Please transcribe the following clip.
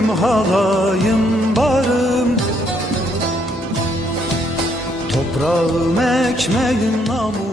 derneğim halayım barım Toprağım ekmeğim namusum